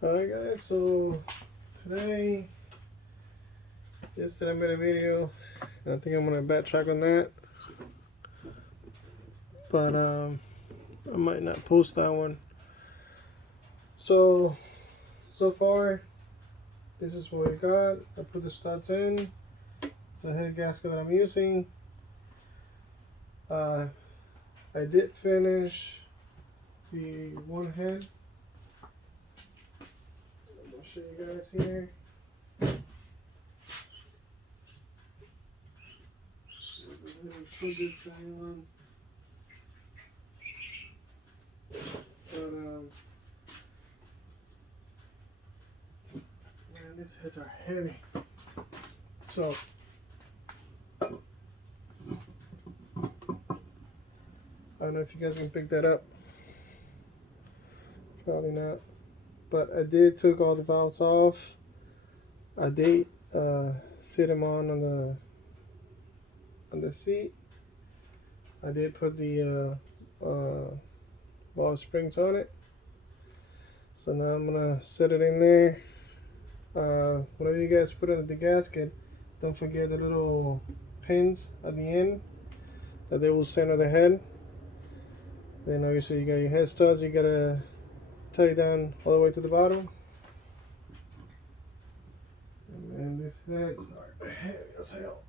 Alright guys, so yesterday I made a video and I think I'm gonna backtrack on that, but I might not post that one. So far this is what we got. I put the studs in. It's a head gasket that I'm using. I did finish the one head. I'll show you guys here. Put this guy on. But man, these heads are heavy. So I don't know if you guys can pick that up. Probably not. But I did took all the valves off. I did sit them on the seat. I did put the ball springs on it. So now I'm gonna set it in there. Whenever you guys put it in the gasket, don't forget the little pins at the end that they will center the head. Then obviously you got your head studs. You gotta tie it down all the way to the bottom. And this heads are heavy as hell.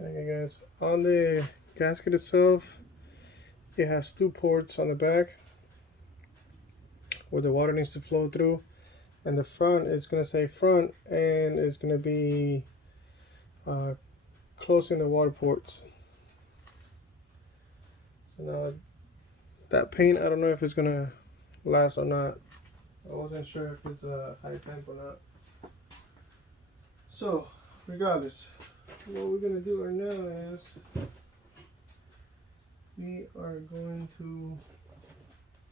Okay guys, on the gasket itself, it has two ports on the back where the water needs to flow through, and the front is going to say front, and it's going to be closing the water ports. So now that paint, I don't know if it's going to last or not. I wasn't sure if it's a high temp or not. So regardless, what we're going to do right now is we are going to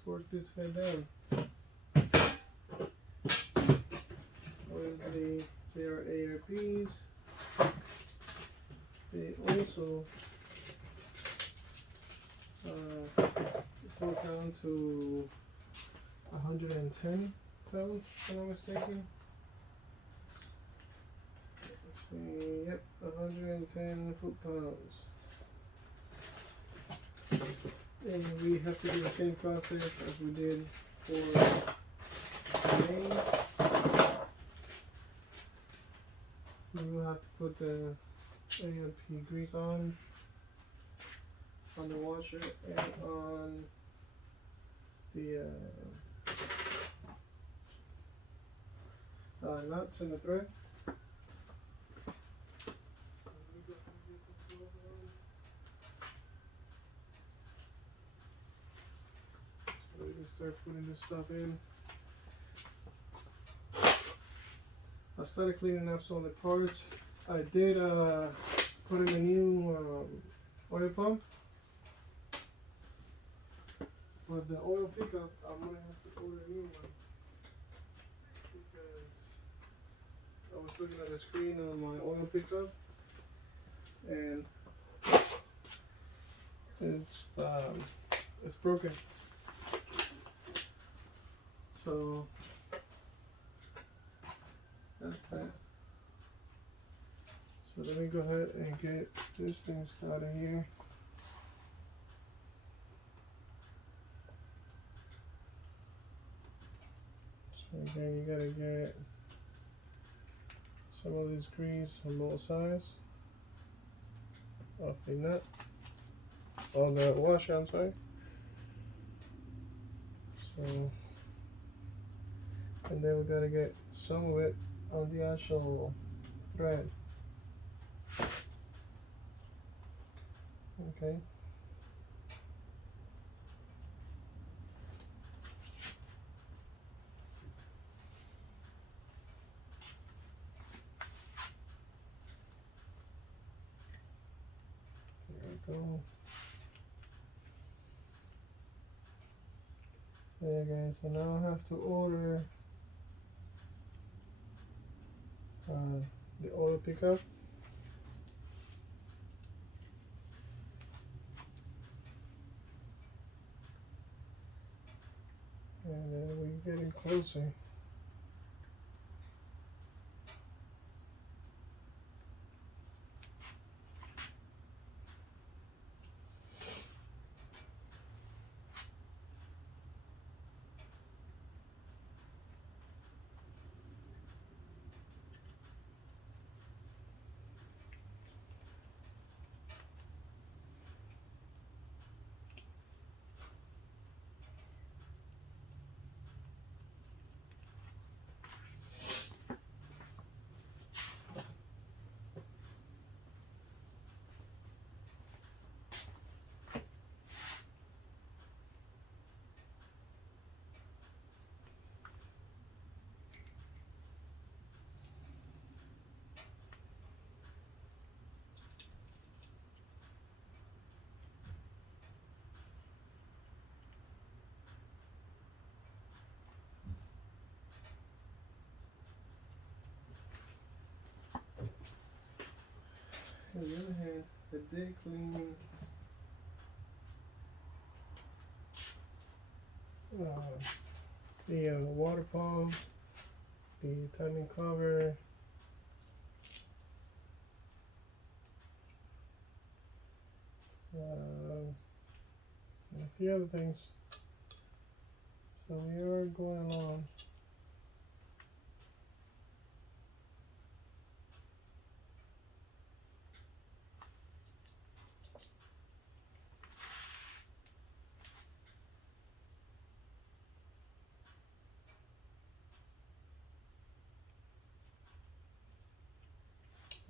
torque this head down. They are ARPs. They also go down to 110 pounds, if I'm not mistaken. Let's see, yep, 110 foot-pounds. And we have to do the same process as we did for the main. We will have to put the ARP grease on the washer and on the nuts and the thread. So we can start putting this stuff in. I started cleaning up some of the parts. I did put in a new oil pump, but the oil pickup, I'm going to have to order a new one because I was looking at the screen on my oil pickup and it's broken. So that's that. So let me go ahead and get this thing started here. So again, you gotta get some of this grease on both sides of the nut, on the washer, I'm sorry. So, and then we gotta get some of it on the actual thread. Okay. There we go. There guys, so now I have to order the oil pickup. And then we're getting closer. On the other hand, I did clean the water pump, the timing cover, and a few other things. So we are going along.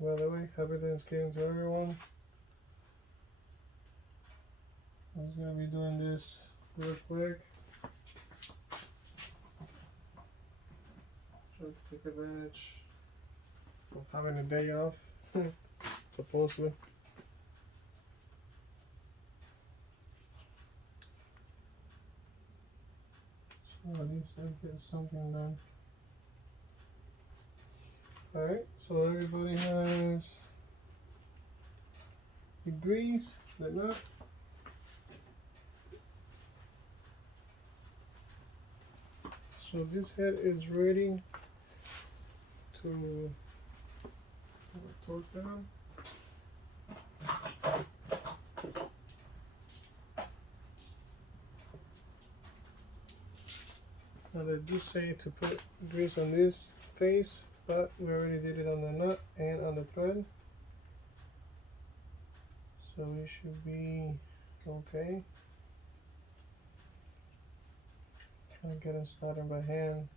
By the way, happy Thanksgiving to everyone. I'm just gonna be doing this real quick. Try to take advantage of having a day off, supposedly. So at least I get something done. Alright, so everybody has the grease, the nut. So this head is ready to torque down. Now they do say to put grease on this face, but we already did it on the nut and on the thread. So it should be okay. Try to get them started by hand.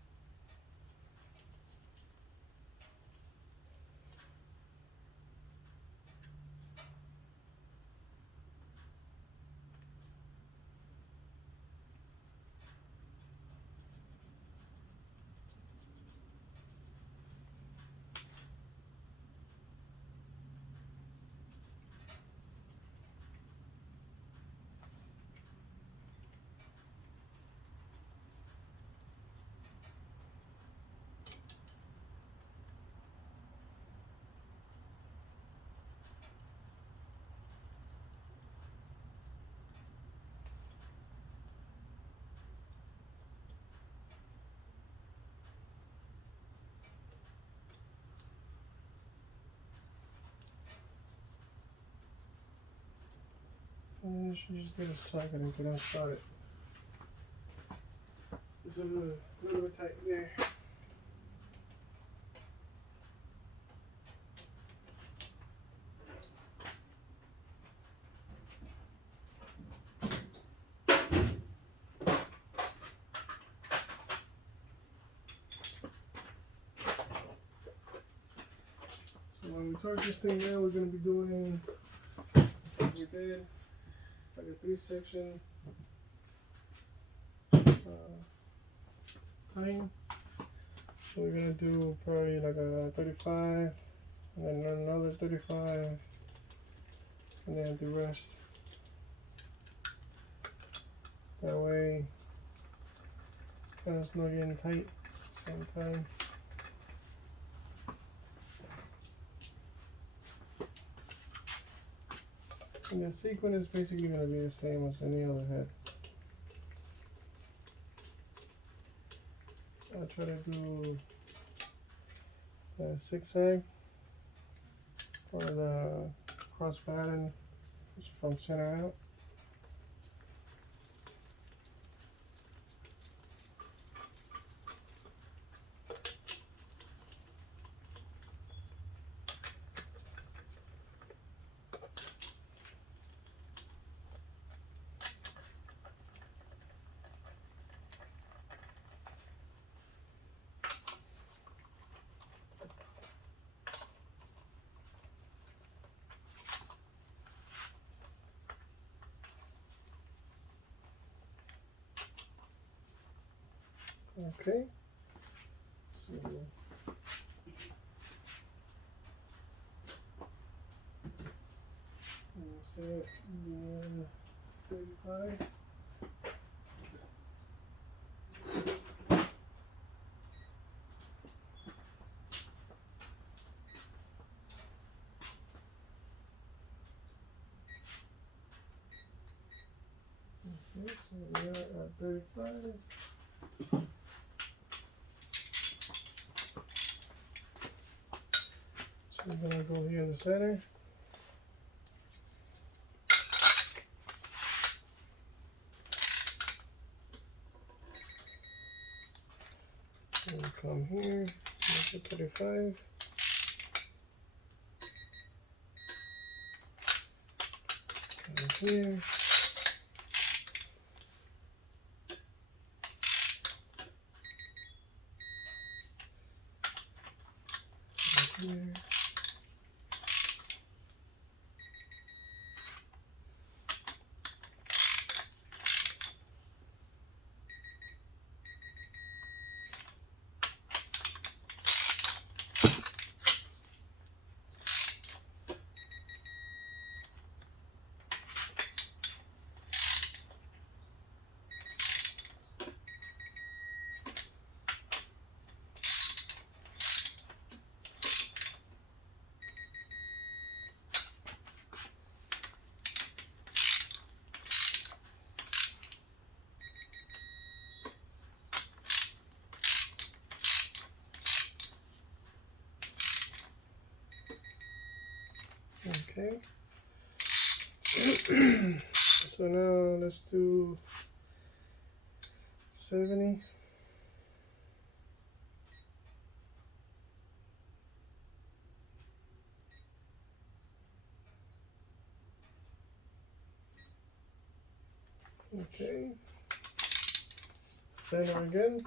And you should just get a socket and get them started. It's a little bit tight there. So when we torque this thing down, we're going to be doing what we did, like a 3-section cutting. So we're going to do probably like a 35, and then another 35, and then the rest. That way, it's not getting tight at the same time. And the sequin is basically going to be the same as any other head. I'll try to do a zigzag for the cross pattern from center out. Okay, so set the 35. Okay, so we are at 35. So we're gonna go here in the center. And come here, make it 35. Come here. Come here. Okay. So now let's do 70. Okay. Center again.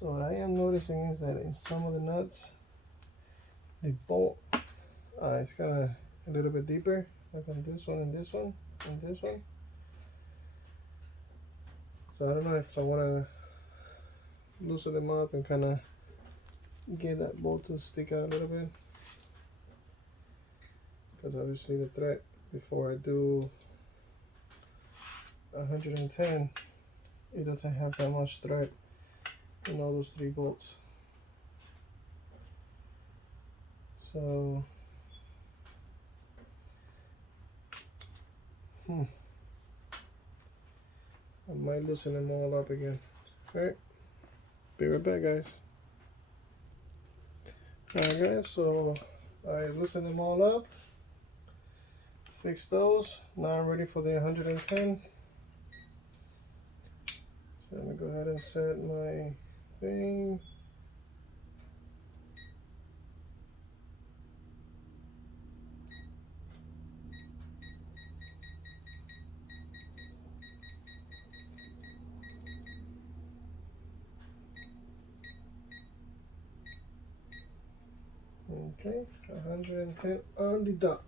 So what I am noticing is that in some of the nuts, the bolt it's kind of a little bit deeper, like on this one and this one and this one. So I don't know if I want to loosen them up and kind of get that bolt to stick out a little bit, because obviously the thread before I do 110, it doesn't have that much thread in all those 3 bolts. So I might loosen them all up again. Alright, be right back, guys. Alright guys, so I loosened them all up. fix those. Now I'm ready for the 110. So let me go ahead and set my thing. Okay, 110 on the dot.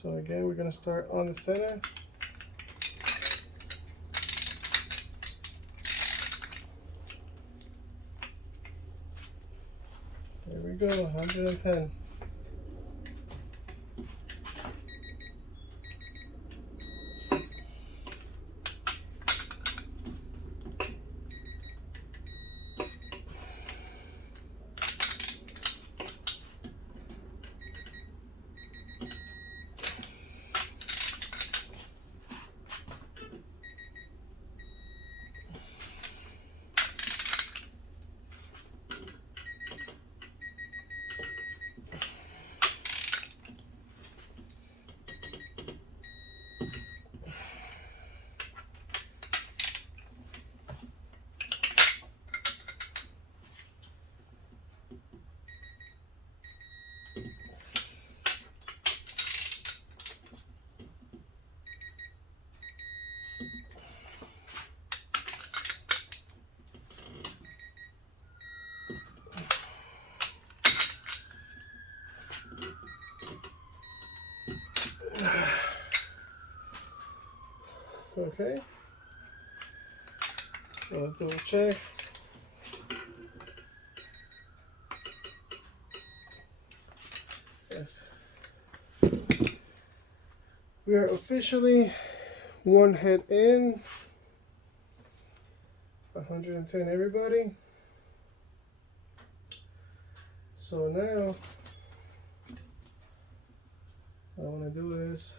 So again, we're gonna start on the center. There we go, 110. Okay, so double check. Yes, we are officially one head in. 110 everybody. So now what I want to do is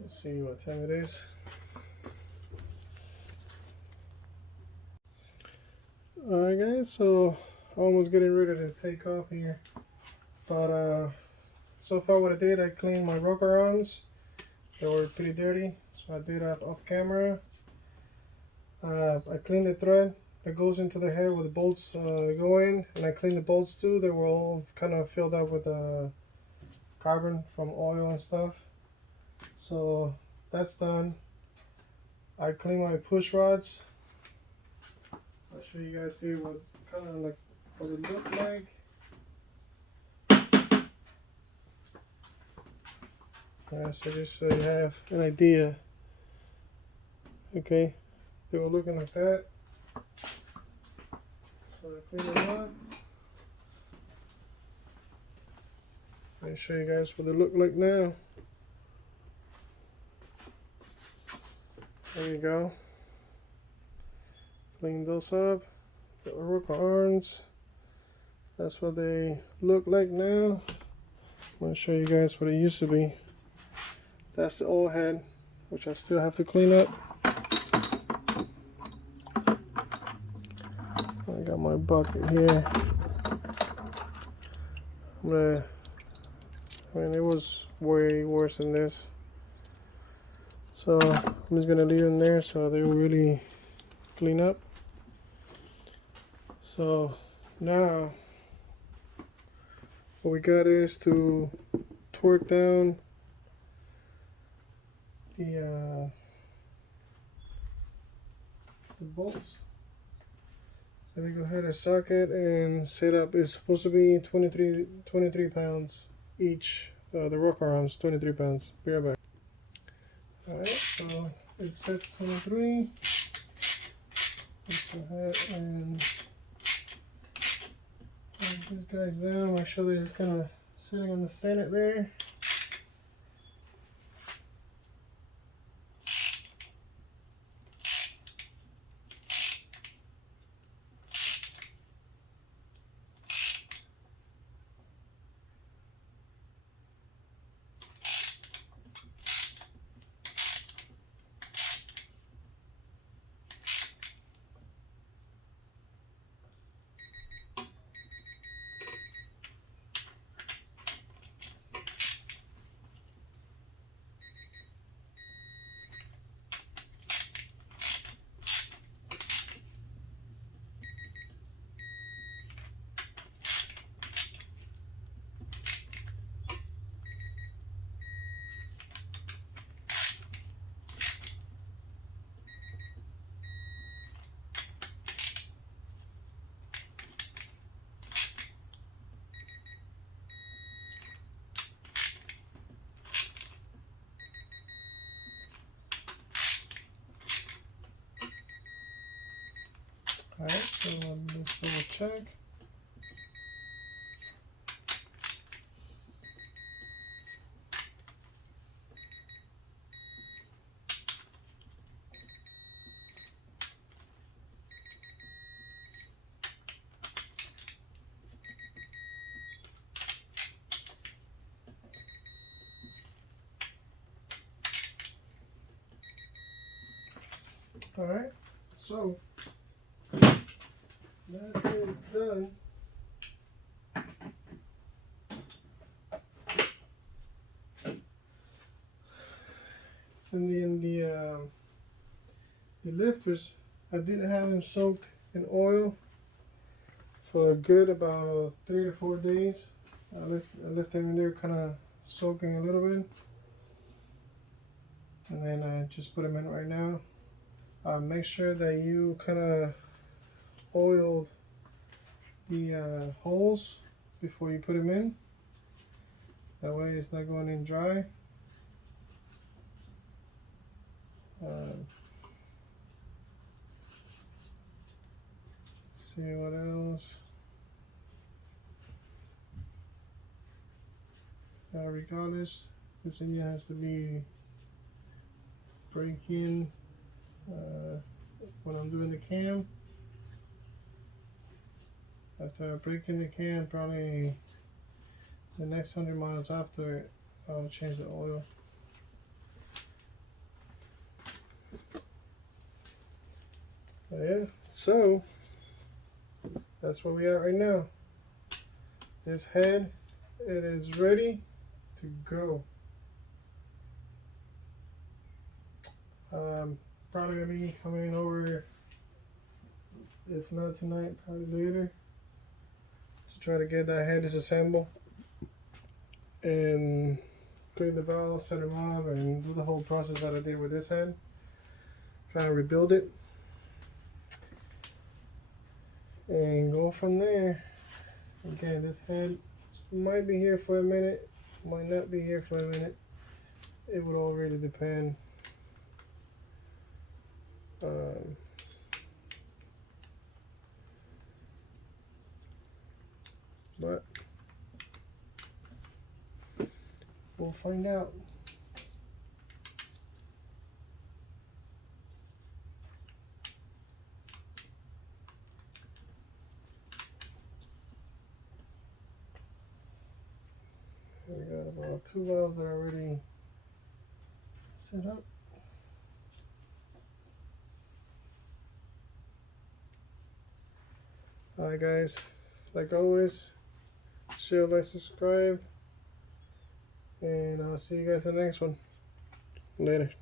let's see what time it is. Alright guys, so almost getting ready to take off here, but so far what I did, I cleaned my rocker arms. They were pretty dirty, so I did that off camera. I cleaned the thread that goes into the head where the bolts go in, and I cleaned the bolts too. They were all kind of filled up with carbon from oil and stuff. So that's done. I cleaned my push rods. I'll show you guys here what kind of like what it looked like. So just so you have an idea. Okay, they were looking like that. So I cleaned them up. Let me show you guys what they look like now. There you go. Clean those up. The rocker arms. That's what they look like now. I'm going to show you guys what it used to be. That's the old head, which I still have to clean up. I got my bucket here. I mean, it was way worse than this. So I'm just gonna leave them there so they will really clean up. So now what we got is to torque down the bolts. Let me go ahead and socket and set up. It's supposed to be 23 pounds each. The rocker arms, 23 pounds. Be right back. Alright, so it's set 23. Let's go ahead and take these guys down. Make sure they're just kind of sitting on the center there. check. All right, so that is done. And then the lifters, I did have them soaked in oil for a good about 3 to 4 days. I left them in there kind of soaking a little bit, and then I just put them in right now. Make sure that you kind of oiled the holes before you put them in. That way it's not going in dry. See what else. Regardless, this engine has to be break-in when I'm doing the cam. After I break in the cam, probably the next 100 miles after, I'll change the oil. But yeah, so that's where we are right now. This head, it is ready to go. Probably gonna be coming over, if not tonight, probably later, to try to get that head disassembled and clean the valve, set them up, and do the whole process that I did with this head. Kind of rebuild it and go from there. Again, this head might be here for a minute, might not be here for a minute. It would all really depend. But we'll find out. We got about 2 valves that are already set up. Alright guys, like always, share, like, subscribe, and I'll see you guys in the next one. Later.